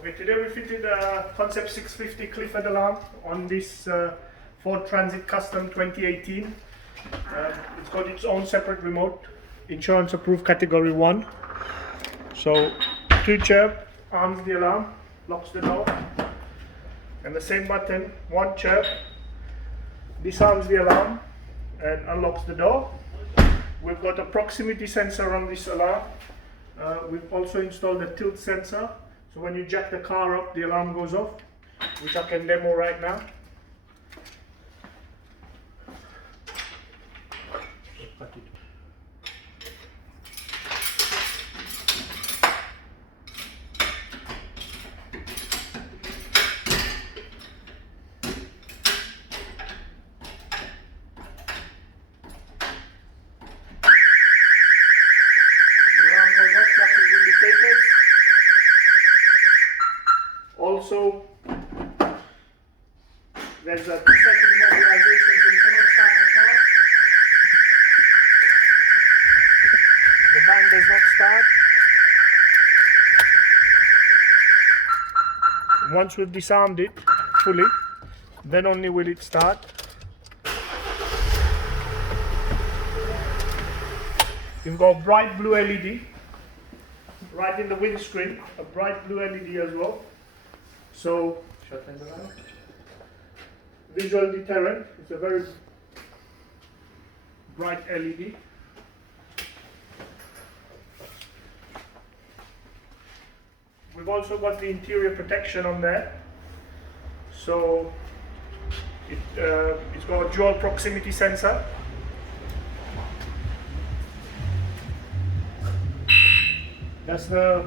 Okay, today we fitted a Concept 650 Clifford alarm on this Ford Transit Custom 2018. It's got its own separate remote, insurance approved category 1. So 2 chirp arms the alarm, locks the door, and the same button, 1 chirp, disarms the alarm and unlocks the door. We've got a proximity sensor on this alarm. We've also installed a tilt sensor, so when you jack the car up, the alarm goes off, which I can demo right now. Also, there's a 2-second immobilisation, so you cannot start the car. The van does not start. Once we've disarmed it fully, then only will it start. You've got a bright blue LED right in the windscreen, a bright blue LED as well. So, visual deterrent, it's a very bright LED. We've also got the interior protection on there. So, it's got a dual proximity sensor. That's the